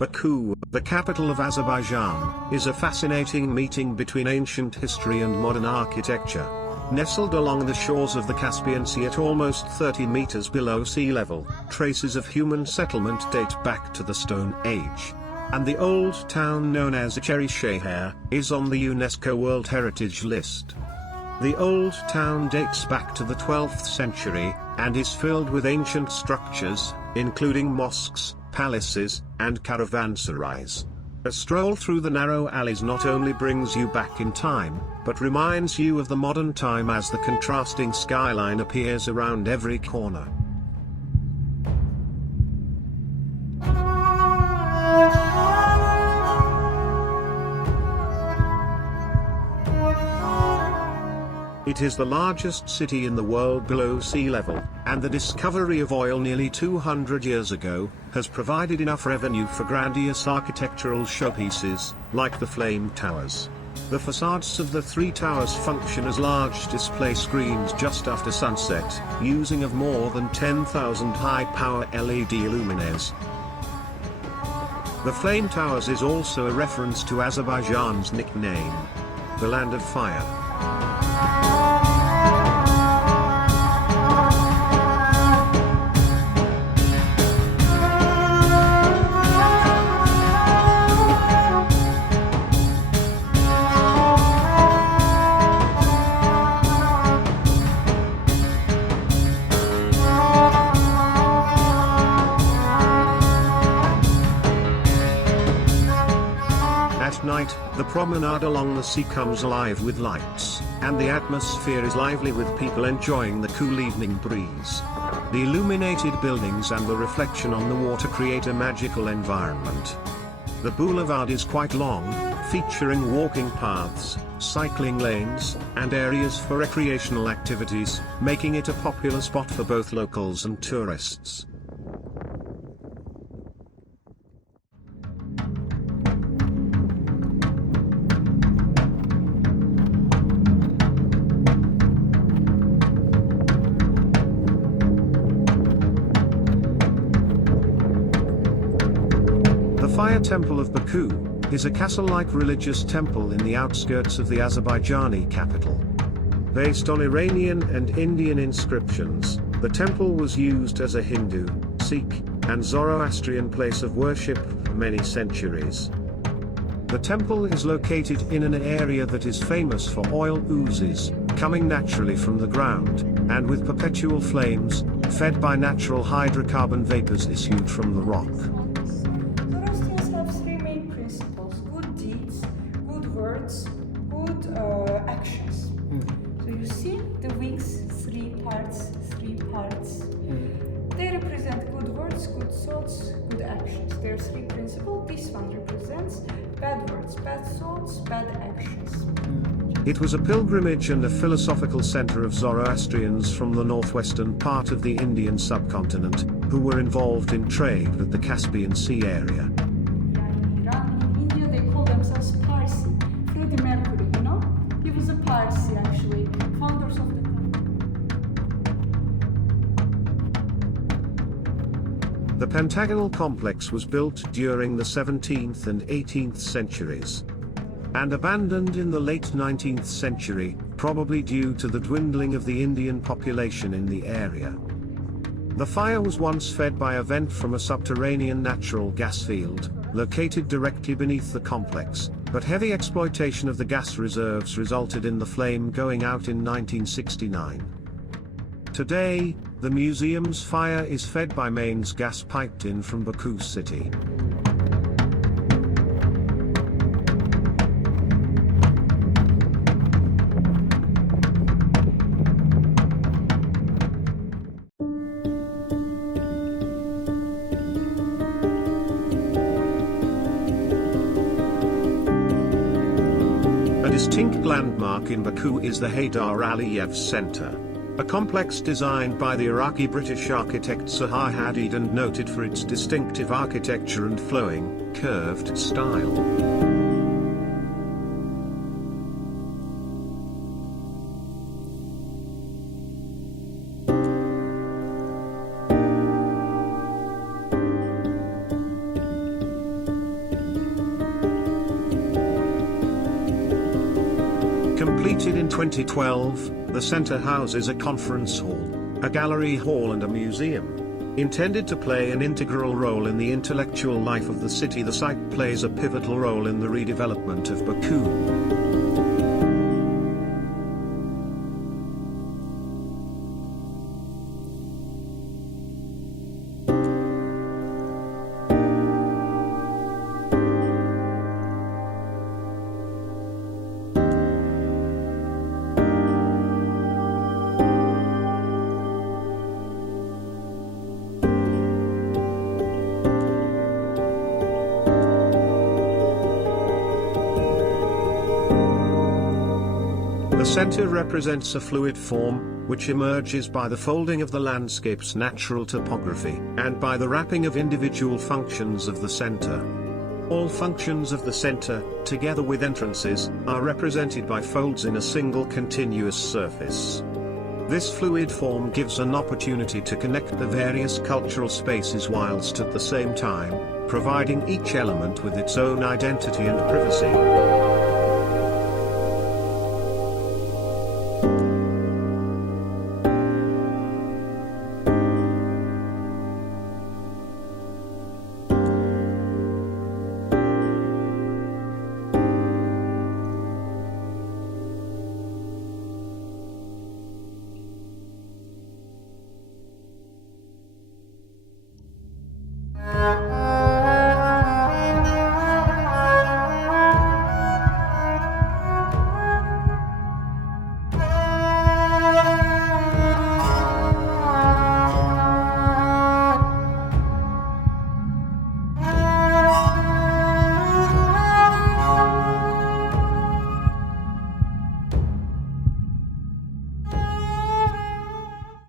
Baku, the capital of Azerbaijan, is a fascinating meeting between ancient history and modern architecture. Nestled along the shores of the Caspian Sea at almost 30 meters below sea level, traces of human settlement date back to the Stone Age. And the old town known as Heydar is on the UNESCO World Heritage List. The old town dates back to the 12th century, and is filled with ancient structures, including mosques, palaces, and caravanserais. A stroll through the narrow alleys not only brings you back in time, but reminds you of the modern time as the contrasting skyline appears around every corner. It is the largest city in the world below sea level, and the discovery of oil nearly 200 years ago has provided enough revenue for grandiose architectural showpieces, like the Flame Towers. The facades of the three towers function as large display screens just after sunset, using of more than 10,000 high-power LED luminaires. The Flame Towers is also a reference to Azerbaijan's nickname, the Land of Fire. At night, the promenade along the sea comes alive with lights, and the atmosphere is lively with people enjoying the cool evening breeze. The illuminated buildings and the reflection on the water create a magical environment. The boulevard is quite long, featuring walking paths, cycling lanes, and areas for recreational activities, making it a popular spot for both locals and tourists. The Fire Temple of Baku is a castle-like religious temple in the outskirts of the Azerbaijani capital. Based on Iranian and Indian inscriptions, the temple was used as a Hindu, Sikh, and Zoroastrian place of worship for many centuries. The temple is located in an area that is famous for oil oozes, coming naturally from the ground, and with perpetual flames, fed by natural hydrocarbon vapors issued from the rock. Zoroastrians have three main principles: good deeds, good words, good actions. So you see the wings, three parts. They represent good words, good thoughts, good actions. There are three principles. This one represents bad words, bad thoughts, bad actions. It was a pilgrimage and a philosophical center of Zoroastrians from the northwestern part of the Indian subcontinent, who were involved in trade with the Caspian Sea area. In Iran, in India, they call themselves Parsi. Freddie Mercury, you know? He was a Parsi, actually, founders of the country. The pentagonal complex was built during the 17th and 18th centuries, and abandoned in the late 19th century, probably due to the dwindling of the Indian population in the area. The fire was once fed by a vent from a subterranean natural gas field, located directly beneath the complex, but heavy exploitation of the gas reserves resulted in the flame going out in 1969. Today, the museum's fire is fed by mains gas piped in from Baku city. A distinct landmark in Baku is the Heydar Aliyev Centre, a complex designed by the Iraqi-British architect Zaha Hadid and noted for its distinctive architecture and flowing, curved style. Completed in 2012, the centre houses a conference hall, a gallery hall and a museum. Intended to play an integral role in the intellectual life of the city, the site plays a pivotal role in the redevelopment of Baku. The centre represents a fluid form, which emerges by the folding of the landscape's natural topography, and by the wrapping of individual functions of the centre. All functions of the centre, together with entrances, are represented by folds in a single continuous surface. This fluid form gives an opportunity to connect the various cultural spaces whilst at the same time, providing each element with its own identity and privacy.